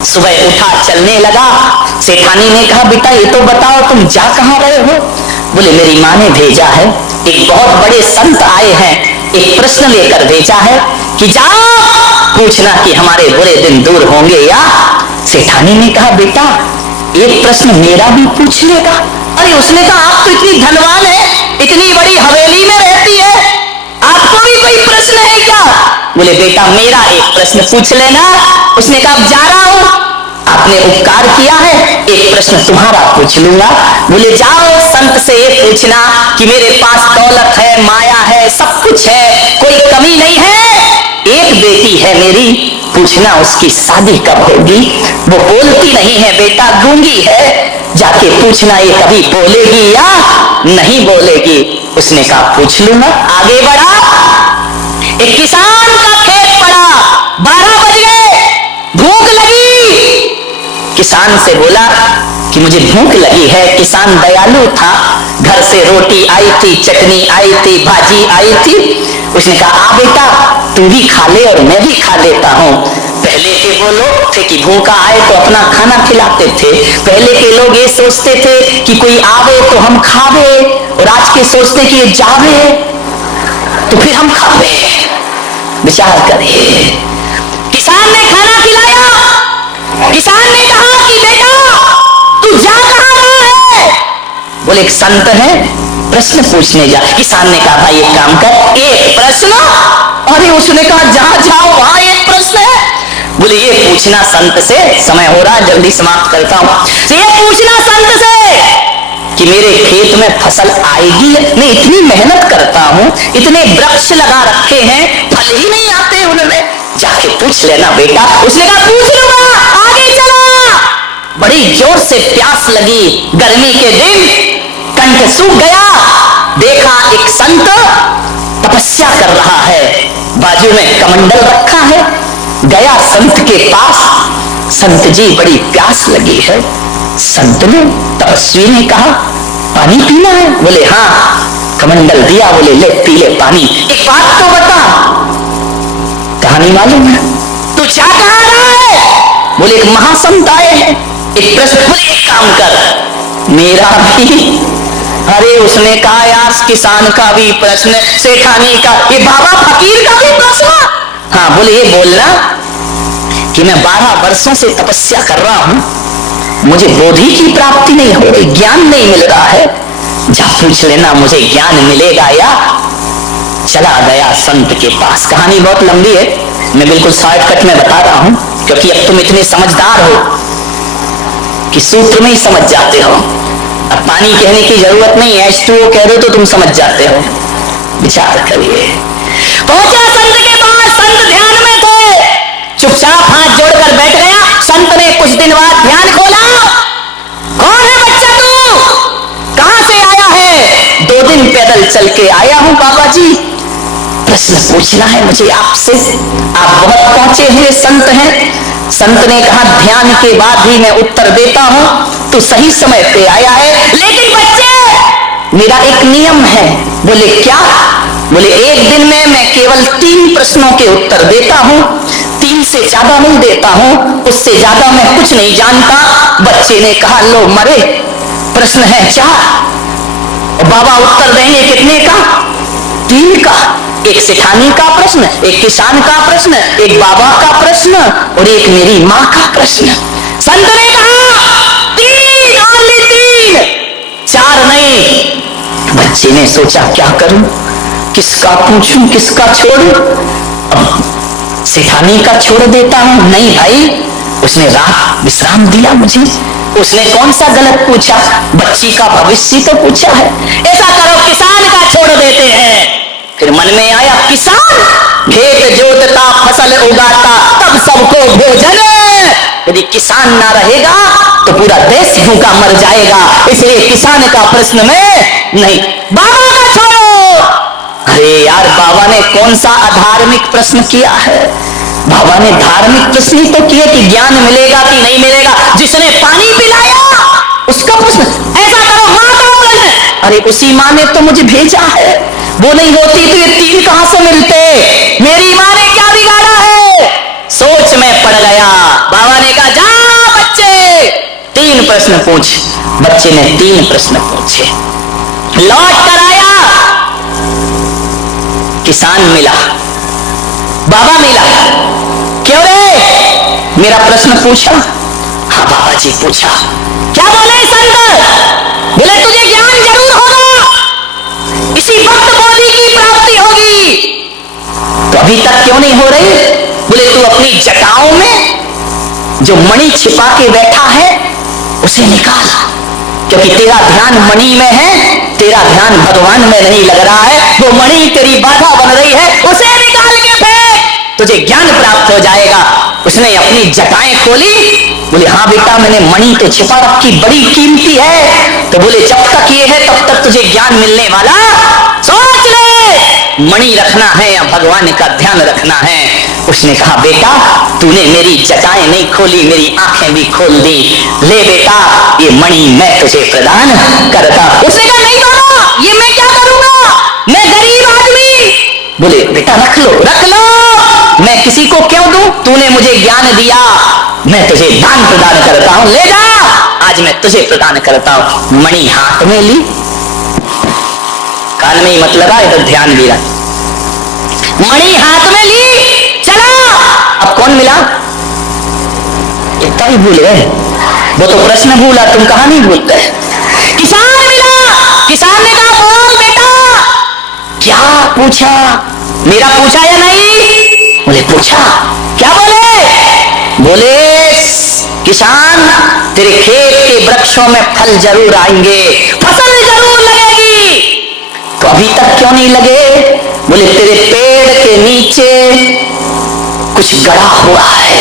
सुबह उठा, चलने लगा। सेठानी ने कहा, बेटा ये तो बताओ तुम जा कहाँ रहे हो? बोले मेरी माँ ने भेजा है, एक बहुत बड़े संत आए हैं, एक प्रश्न लेकर भेजा है कि जाओ पूछना कि हमारे बुरे दिन दूर होंगे या। सेठानी ने कहा, बेटा एक प्रश्न मेरा भी पूछ लेगा। अरे उसने कहा, आप तो इतनी धनवान है, इतनी बड़ी हवेली में रहती है, आपको भी कोई प्रश्न है क्या? बोले बेटा मेरा एक प्रश्न पूछ लेना। उसने कहा, जा रहा हूं, आपने उपकार किया है, एक प्रश्न तुम्हारा पूछ लूंगा। बोले जाओ संत से ये पूछना कि मेरे पास दौलत है, माया है, सब कुछ है, कोई कमी नहीं है, एक बेटी है मेरी, पूछना उसकी शादी कब होगी। वो बोलती नहीं है बेटा, गूंगी है, जाके पूछना ये कभी बोलेगी या नहीं बोलेगी। उसने कहा पूछ लूंगा। आगे बढ़ा, एक किसान का खेत पड़ा, 12 बज गए, भूख लगी। किसान से बोला कि मुझे भूख लगी है। किसान दयालु था, घर से रोटी आई थी, चटनी आई थी, भाजी आई थी। उसने कहा, आ बेटा तू भी खा ले और मैं भी खा लेता हूँ। पहले के वो लोग थे कि भूखा आए तो अपना खाना खिलाते थे। पहले के लोग ये सोचते थे कि कोई आवे तो हम खावे, और आज के सोचते कि ये जावे तो फिर हम खावे। विचार करिए। किसान ने खाना खिलाया। किसान ने कहा कि बेटा तू जा कहाँ रहा है? बोले एक संत है, प्रश्न पूछने जा। किसान ने कहा, भाई एक काम कर, एक प्रश्न। अरे उसने कहा, जहां जाओ वहां एक प्रश्न है। बोले ये पूछना संत से, समय हो रहा जल्दी समाप्त करता हूं, ये पूछना संत से कि मेरे खेत में फसल आएगी। मैं इतनी मेहनत करता हूं, इतने वृक्ष लगा रखे हैं, फल ही नहीं आते उनमें, जाके पूछ लेना बेटा। उसने कहा पूछ लूंगा, आगे चला। बड़ी जोर से प्यास लगी, गर्मी के दिन, कंठ सूख गया। देखा एक संत तपस्या कर रहा है, बाजू में कमंडल रखा है। गया संत के पास, संत जी बड़ी प्यास लगी है। संत ने, तपस्वी ने कहा, पानी पीना है? बोले हाँ। कमंडल दिया, बोले ले पी ले पानी। एक बात तो बता, कहानी मालूम है? तू जा कहाँ रहा है? बोले एक महासंत आए हैं, एक प्रश्न। बोले एक काम कर, मेरा भी। अरे उसने कहा, यार किसान का भी प्रश्न, सेठानी का, ये बाबा फकीर का भी प्रश्न। हाँ। बोले ये बोलना कि मैं 12 वर्षों से तपस्या कर रहा हूं, मुझे बोधि की प्राप्ति नहीं हो रही, ज्ञान नहीं मिल रहा है, जा पूछ लेना मुझे ज्ञान मिलेगा या। चला गया संत के पास। कहानी बहुत लंबी है, मैं बिल्कुल शॉर्टकट में बता रहा हूं, क्योंकि अब तुम इतने समझदार हो कि सूत्र में ही समझ जाते हो। अब पानी कहने की जरूरत नहीं है, H2O कह दो तो तुम समझ जाते हो। विचार करिए। पहुंचा संत के पास, संत ध्यान में थे, चुपचाप हाथ जोड़कर बैठ गया। संत ने कुछ दिन बाद ध्यान खोला, कौन है बच्चा तू, कहां से आया है? 2 दिन पैदल चल के आया हूं बाबा जी, प्रश्न पूछना है मुझे आपसे। आप बहुत पहुंचे हुए संत हैं। संत ने कहा, ध्यान के बाद ही मैं उत्तर देता हूं, तो सही समय पे आया है, लेकिन बच्चे मेरा एक नियम है। बोले क्या? बोले एक दिन में मैं केवल 3 प्रश्नों के उत्तर देता हूं, 3 से ज्यादा नहीं देता हूं, उससे ज्यादा मैं कुछ नहीं जानता। बच्चे ने कहा, लो मरे, प्रश्न है 4, बाबा उत्तर देंगे कितने का? 3 का। एक सेठानी का प्रश्न, एक किसान का प्रश्न, एक बाबा का प्रश्न और एक मेरी माँ का प्रश्न। संत ने कहा 3, ओनली 3, 4 नहीं। बच्चे ने सोचा क्या करूं, किसका पूछूं, किसका छोड़ूं? अब सेठानी का छोड़ देता हूं। नहीं भाई, उसने रात विश्राम दिया मुझे, उसने कौन सा गलत पूछा, बच्ची का भविष्य तो पूछा है। ऐसा करो किसान का छोड़ देते हैं। फिर मन में आया, किसान खेत जोतता, फसल उगाता, तब सबको भोजन। यदि किसान ना रहेगा तो पूरा देश भूखा मर जाएगा, इसलिए किसान का प्रश्न में नहीं, बाबा का छोड़ो। अरे यार, बाबा ने कौन सा अधार्मिक प्रश्न किया है? बाबा ने धार्मिक प्रश्न ही तो किए कि ज्ञान मिलेगा कि नहीं मिलेगा। जिसने पानी पिलाया उसका प्रश्न। ऐसा करो, माँ का प्रश्न। अरे उसी माँ ने तो मुझे भेजा है, वो नहीं होती तो ये 3 कहां से मिलते? मेरी माँ ने क्या बिगाड़ा है? सोच में पड़ गया। बाबा ने कहा, जा प्रश्न पूछ। बच्चे ने 3 प्रश्न पूछे। लौट कर आया, किसान मिला, बाबा मिला। क्यों रे? मेरा प्रश्न पूछा। हाँ बाबा जी पूछा। क्या बोले संत? बोले तुझे ज्ञान जरूर होगा, इसी वक्त बोधि की प्राप्ति होगी। तो अभी तक क्यों नहीं हो रही? बोले तू अपनी जटाओं में जो मणि छिपा के बैठा है उसे निकाल, क्योंकि तेरा ध्यान मणि में है, तेरा ध्यान भगवान में नहीं लग रहा है। वो मणि तेरी बाधा बन रही है, उसे निकाल के फेंक, तुझे ज्ञान प्राप्त हो जाएगा। उसने अपनी जटाएं खोली। बोले हाँ बेटा, मैंने मणि तो छिपा रखी, बड़ी कीमती है। तो बोले जब तक ये है तब तक तुझे ज्ञान मिलने वाला। सोच ले, मणि रखना है या भगवान का ध्यान रखना है। उसने कहा बेटा तूने मेरी जटाएं नहीं खोली, मेरी आंखें भी खोल दी। ले बेटा, ये मणि मैं तुझे प्रदान करता। उसने कहा नहीं बाबा, ये मैं क्या करूंगा, मैं गरीब आदमी। बोले बेटा रख लो, रख लो, मैं किसी को क्यों दूं, तूने मुझे ज्ञान दिया, मैं तुझे दान प्रदान करता हूं, ले जा, आज मैं तुझे प्रदान करता हूं। मणि हाथ में ली, कान में ही मतलब है, इधर ध्यान दिया। मणि हाथ में ली, चला। अब कौन मिला? इतना ही भूल गए, वो तो प्रश्न भूला, तुम कहानी भूल गए। किसान मिला। किसान ने कहा बोल बेटा, क्या पूछा? मेरा पूछा या नहीं? बोले पूछा। क्या बोले? बोले किसान तेरे खेत के वृक्षों में फल जरूर आएंगे, फसल जरूर लगेगी। तो अभी तक क्यों नहीं लगे? बोले तेरे पेड़ के नीचे कुछ गड़ा हुआ है,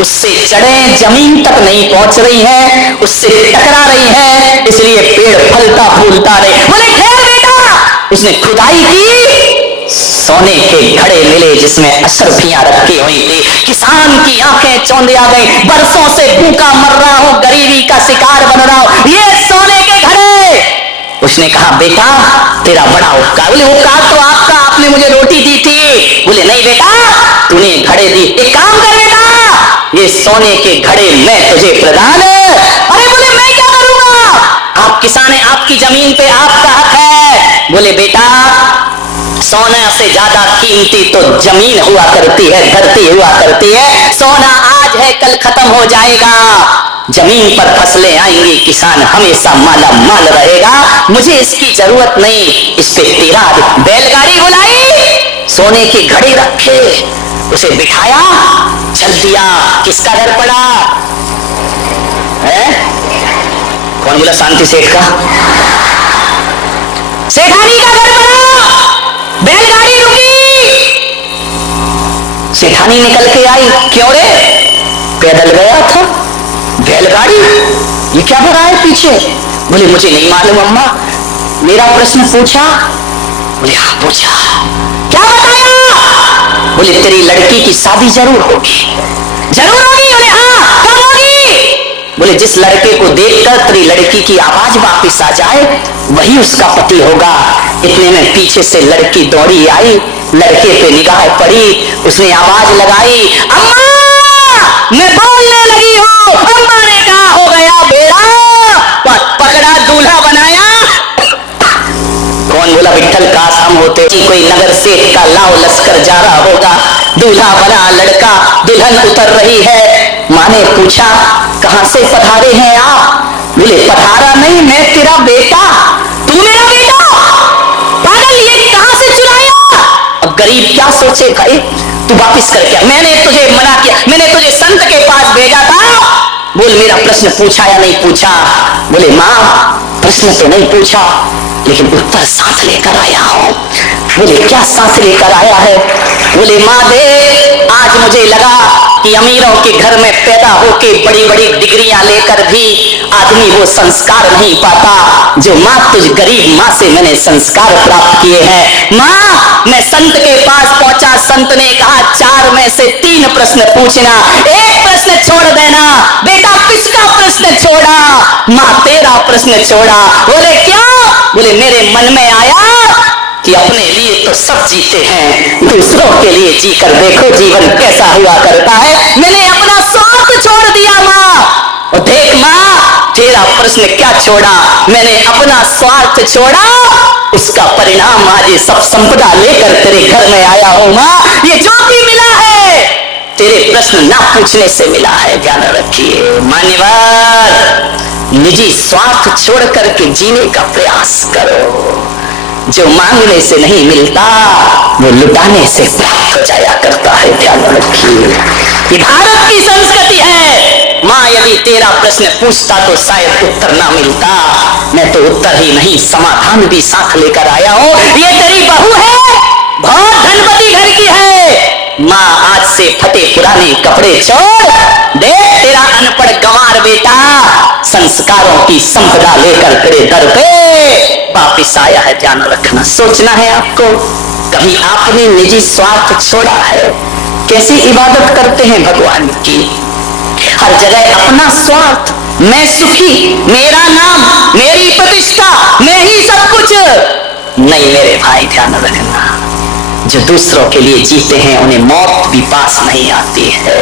उससे जड़ें जमीन तक नहीं पहुंच रही हैं, उससे टकरा रही हैं, इसलिए पेड़ फलता फूलता रहे। बोले ठहर बेटा, उसने खुदाई की, सोने के घड़े मिले जिसमें अशर्फियां रखी हुई थी। किसान की आंखें चौंधे आ गई, बरसों से भूखा मर रहा हूं, गरीबी का शिकार बन रहा हूं, ये सोने के घड़े। उसने कहा बेटा तेरा बड़ा उपकार। बोले उपकार तो आपका, आपने मुझे रोटी दी थी। बोले नहीं बेटा, तूने घड़े दी, एक काम कर बेटा, ये सोने के घड़े मैं तुझे प्रदान। अरे बोले मैं क्या करूंगा? आप किसान है, आपकी जमीन पे आपका हक है। बोले बेटा सोना से ज्यादा कीमती तो जमीन हुआ करती है, धरती हुआ करती है। सोना आज है कल खत्म हो जाएगा, जमीन पर फसलें आएंगी, किसान हमेशा माला माल रहेगा, मुझे इसकी जरूरत नहीं। इस पे तेरा बैलगाड़ी बुलाई, सोने के घड़े रखे, उसे बिठाया, चल दिया। किसका घर पड़ा है? कौन बोला? शांति सेठ का। सेठानी का घर पड़ा, बैलगाड़ी रुकी, सेठानी निकल के आई। क्यों रे? पैदल गया था, बैलगाड़ी ये क्या भरा है पीछे? बोले मुझे नहीं मालूम अम्मा, मेरा प्रश्न पूछा। बोले हाँ पूछा। क्या बताया? बोले तेरी लड़की की शादी जरूर होगी। जरूर होगी? बोले हाँ, कब होगी? बोले जिस लड़के को देखकर तेरी लड़की की आवाज वापिस आ जाए वही उसका पति होगा। इतने में पीछे से लड़की दौड़ी आई, लड़के पे निगाह पड़ी, उसने आवाज लगाई, अम्मा मैं बोलने लगी हूँ। अम्मा ने कहा हो गया बेड़ा, पगड़ा दूल्हा बनाया। कौन बोला? विठल काश हम होते कि कोई नगर सेठ का लाव लश्कर जा रहा होगा, दूल्हा बना लड़का, दुल्हन उतर रही है। माँ ने पूछा कहां से पधारे हैं आप? बोले पधारा नहीं, मैं तेरा बेटा। तू मेरा बेटा? पागल, ये कहां से चुराया? अब गरीब क्या सोचे भाई, तू वापिस कर क्या? मैंने तुझे मना किया, मैंने तुझे संत के पास भेजा था। बोल मेरा प्रश्न पूछा या नहीं पूछा? बोले माँ प्रश्न तो नहीं पूछा, लेकिन उत्तर साथ लेकर आया हूं। बोले क्या साथ लेकर आया है? बोले माँ दे, आज मुझे लगा कि अमीरों के घर में पैदा होके बड़ी बड़ी डिग्रियां लेकर भी आदमी वो संस्कार नहीं पाता जो माँ तुझ गरीब माँ से मैंने संस्कार प्राप्त किए हैं। माँ मैं संत के पास पहुंचा, संत ने कहा 4 में से 3 प्रश्न पूछना, 1 प्रश्न छोड़ देना। बेटा किसका प्रश्न छोड़ा? माँ तेरा प्रश्न छोड़ा। बोले क्यों? बोले मेरे मन में आया कि अपने लिए तो सब जीते हैं, दूसरों के लिए जीकर देखो जीवन कैसा हुआ करता है। मैंने अपना स्वार्थ छोड़ दिया माँ। और देख माँ, तेरा प्रश्न क्या छोड़ा, मैंने अपना स्वार्थ छोड़ा, उसका परिणाम आज ये सब संपदा लेकर तेरे घर में आया हूं माँ। ये जो भी मिला है तेरे प्रश्न ना पूछने से मिला है, ध्यान रखिए। मान्यवर, निजी स्वार्थ छोड़ करके जीने का प्रयास करो। जो मांगने से नहीं मिलता वो लुटाने से प्राप्त हो जाया करता है, ध्यान रखिए। ये भारत की संस्कृति है। माँ यदि तेरा प्रश्न पूछता तो शायद उत्तर ना मिलता, मैं तो उत्तर ही नहीं समाधान भी साथ लेकर आया हूँ। ये तेरी बहू है, बहुत धनपति घर की है। माँ आज से फटे पुराने कपड़े छोड़, देख तेरा अनपढ़ गंवार बेटा संस्कारों की संपदा लेकर तेरे दर पे वापिस आया है, ध्यान रखना। सोचना है आपको, कभी आपने निजी स्वार्थ छोड़ा है? कैसी इबादत करते हैं भगवान की, हर जगह अपना स्वार्थ, मैं सुखी, मेरा नाम, मेरी प्रतिष्ठा, मैं ही सब कुछ। नहीं मेरे भाई, ध्यान रखना, जो दूसरों के लिए जीते हैं उन्हें मौत भी पास नहीं आती है।